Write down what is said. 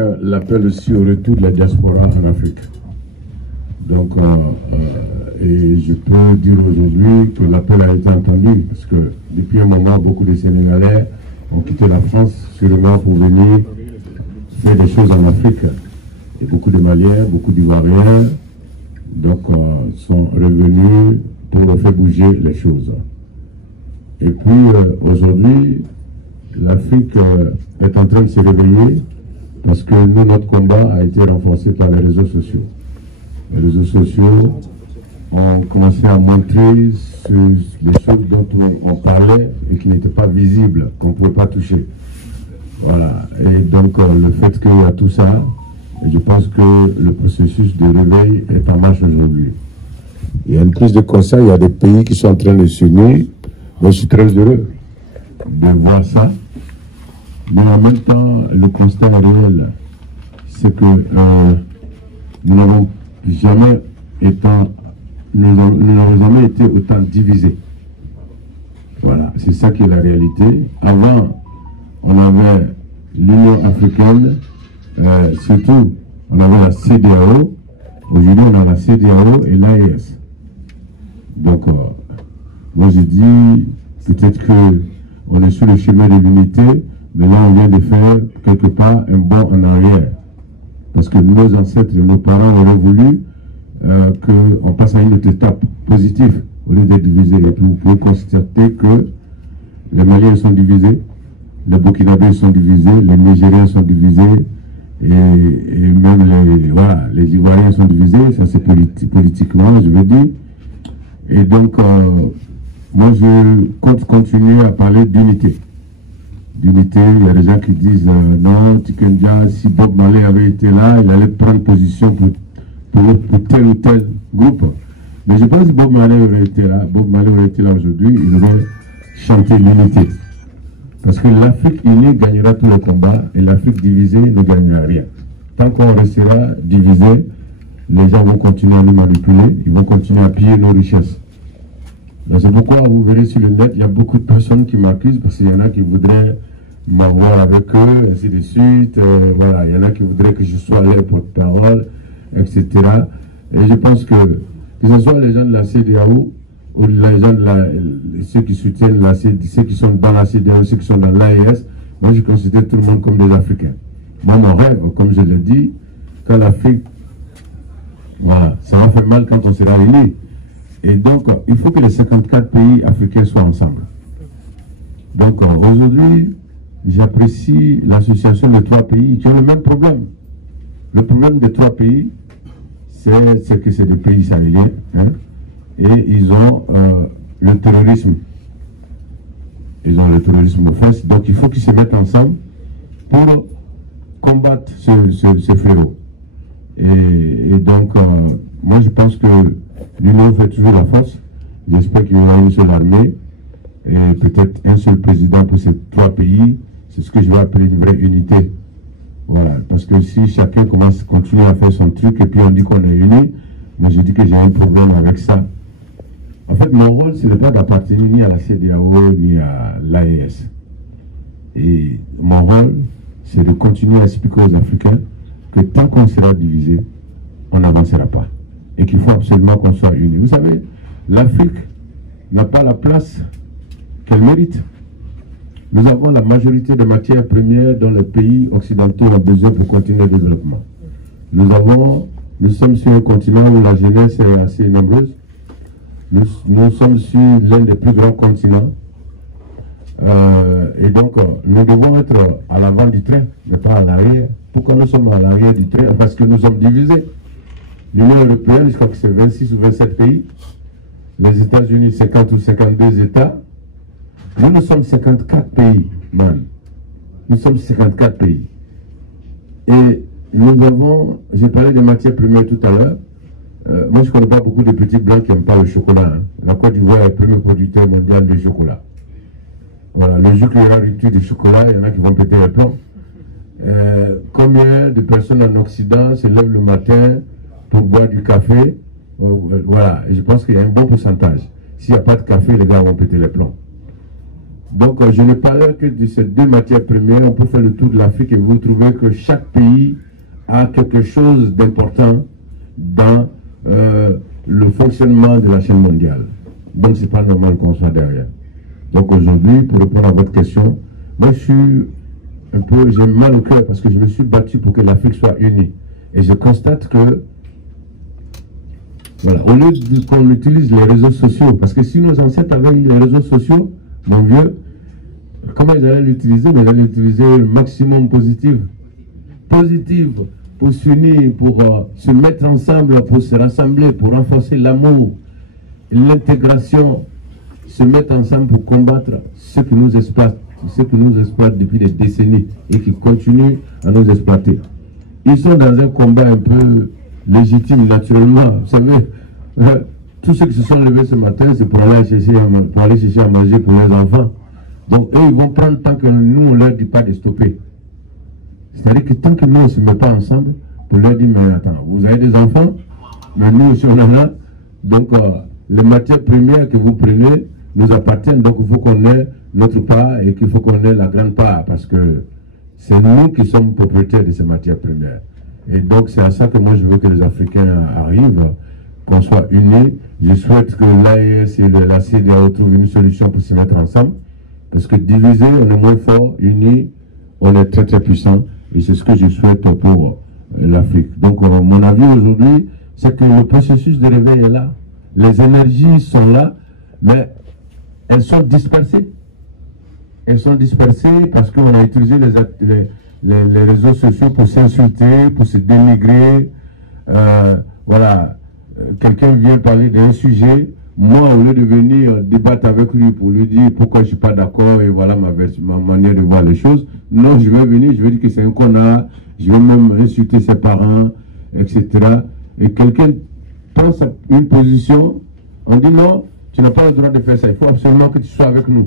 L'appel aussi au retour de la diaspora en Afrique. Donc, et je peux dire aujourd'hui que l'appel a été entendu, parce que depuis un moment, beaucoup de Sénégalais ont quitté la France sûrement pour venir faire des choses en Afrique. Et beaucoup de Maliens, beaucoup d'Ivoiriens, donc, sont revenus pour faire bouger les choses. Et puis, aujourd'hui, l'Afrique est en train de se réveiller, parce que nous, notre combat a été renforcé par les réseaux sociaux. Les réseaux sociaux ont commencé à montrer les choses dont on parlait et qui n'étaient pas visibles, qu'on ne pouvait pas toucher. Voilà. Et donc, le fait qu'il y a tout ça, je pense que le processus de réveil est en marche aujourd'hui. Il y a une prise de conscience, il y a des pays qui sont en train de s'unir. Moi, je suis très heureux de voir ça. Mais en même temps, le constat réel, c'est que nous n'avons jamais été autant divisés. Voilà, c'est ça qui est la réalité. Avant, on avait l'Union africaine, surtout, on avait la CEDEAO. Aujourd'hui, on a la CEDEAO et l'AES. Donc, moi, je dis peut-être qu'on est sur le chemin de l'unité. Mais là, on vient de faire quelque part un bond en arrière. Parce que nos ancêtres et nos parents auraient voulu qu'on passe à une autre étape positive au lieu d'être divisés. Et puis vous pouvez constater que les Maliens sont divisés, les Burkinabés sont divisés, les Nigériens sont divisés, et même les Ivoiriens sont divisés. Ça, c'est politiquement, je veux dire. Et donc, moi, je compte continuer à parler d'unité. D'unité, il y a des gens qui disent non, Tikendia, si Bob Marley avait été là, il allait prendre position pour tel ou tel groupe. Mais je pense que Bob Marley aurait été là aujourd'hui, il aurait chanté l'unité. Parce que l'Afrique unie gagnera tous les combats et l'Afrique divisée ne gagnera rien. Tant qu'on restera divisé, les gens vont continuer à nous manipuler, ils vont continuer à piller nos richesses. C'est pourquoi vous verrez sur le net, il y a beaucoup de personnes qui m'accusent parce qu'il y en a qui voudraient m'avoir avec eux, ainsi de suite. Voilà, il y en a qui voudraient que je sois leur porte-parole, etc. Et je pense que ce soit les gens de la CEDEAO ou les gens ceux qui soutiennent ceux qui sont dans la CEDEAO, ceux qui sont dans l'AES, moi je considère tout le monde comme des Africains. Moi, mon rêve, comme je l'ai dit, quand l'Afrique, voilà, ça va faire mal quand on sera unis. Et donc, il faut que les 54 pays africains soient ensemble. Donc, aujourd'hui, j'apprécie l'association des 3 pays qui ont le même problème. Le problème des 3 pays, c'est que c'est des pays sahéliens, hein, et ils ont le terrorisme. Ils ont le terrorisme aux fesses. Donc, il faut qu'ils se mettent ensemble pour combattre ce fléau. Et donc, moi, je pense que l'Union fait toujours la force. J'espère qu'il y aura une seule armée et peut-être un seul président pour ces 3 pays. C'est ce que je vais appeler une vraie unité. Voilà. Parce que si chacun continue à faire son truc et puis on dit qu'on est unis, mais je dis que j'ai un problème avec ça. En fait, mon rôle, ce n'est pas d'appartenir ni à la CEDEAO ni à l'AES. Et mon rôle, c'est de continuer à expliquer aux Africains que tant qu'on sera divisé, on n'avancera pas. Et qu'il faut absolument qu'on soit unis. Vous savez, l'Afrique n'a pas la place qu'elle mérite. Nous avons la majorité des matières premières dont les pays occidentaux ont besoin pour continuer le développement. Nous sommes sur un continent où la jeunesse est assez nombreuse. Nous sommes sur l'un des plus grands continents. Et donc, nous devons être à l'avant du train, mais pas à l'arrière. Pourquoi nous sommes à l'arrière du train? Parce que nous sommes divisés. L'Union européenne, je crois que c'est 26 ou 27 pays. Les États-Unis, 50 ou 52 États. Nous sommes 54 pays, man. Nous sommes 54 pays. Et nous avons, j'ai parlé des matières premières tout à l'heure. Moi, je ne connais pas beaucoup de petits blancs qui n'aiment pas le chocolat. Hein. La Côte d'Ivoire est le premier producteur mondial de chocolat. Voilà, le jour qu'il y aura rupture du chocolat, il y en a qui vont péter les plombs. Combien de personnes en Occident se lèvent le matin pour boire du café? Voilà, et je pense qu'il y a un bon pourcentage. S'il n'y a pas de café, les gars vont péter les plombs. Donc, je ne parle que de ces deux matières premières. On peut faire le tour de l'Afrique et vous trouvez que chaque pays a quelque chose d'important dans le fonctionnement de la chaîne mondiale. Donc, ce n'est pas normal qu'on soit derrière. Donc, aujourd'hui, pour répondre à votre question, moi, j'ai mal au cœur parce que je me suis battu pour que l'Afrique soit unie. Et je constate que, voilà, au lieu qu'on utilise les réseaux sociaux, parce que si nos ancêtres avaient eu les réseaux sociaux, mon vieux, comment ils allaient l'utiliser? Ils allaient l'utiliser le maximum positif. Positif, pour s'unir, pour se mettre ensemble, pour se rassembler, pour renforcer l'amour, l'intégration, se mettre ensemble pour combattre ceux qui nous exploitent, depuis des décennies et qui continuent à nous exploiter. Ils sont dans un combat un peu légitime, naturellement. Vous savez, tous ceux qui se sont levés ce matin, c'est pour aller chercher à manger pour les enfants. Donc, eux, ils vont prendre tant que nous, on ne leur dit pas de stopper. C'est-à-dire que tant que nous, on ne se met pas ensemble, pour leur dire, mais attends, vous avez des enfants, mais nous aussi, on en a. Donc, les matières premières que vous prenez nous appartiennent. Donc, il faut qu'on ait notre part et qu'il faut qu'on ait la grande part, parce que c'est nous qui sommes propriétaires de ces matières premières. Et donc, c'est à ça que moi, je veux que les Africains arrivent, qu'on soit unis. Je souhaite que l'AES et la CEDEAO trouvent une solution pour se mettre ensemble. Parce que divisé, on est moins fort, unis, on est très très puissant. Et c'est ce que je souhaite pour l'Afrique. Donc, mon avis aujourd'hui, c'est que le processus de réveil est là. Les énergies sont là, mais elles sont dispersées. Elles sont dispersées parce qu'on a utilisé les réseaux sociaux pour s'insulter, pour se dénigrer. Voilà. Quelqu'un vient parler d'un sujet. Moi, au lieu de venir débattre avec lui pour lui dire pourquoi je ne suis pas d'accord et voilà ma manière de voir les choses, non, je vais venir, je vais dire que c'est un connard, je vais même insulter ses parents, etc. Et quelqu'un prend une position, on dit non, tu n'as pas le droit de faire ça, il faut absolument que tu sois avec nous.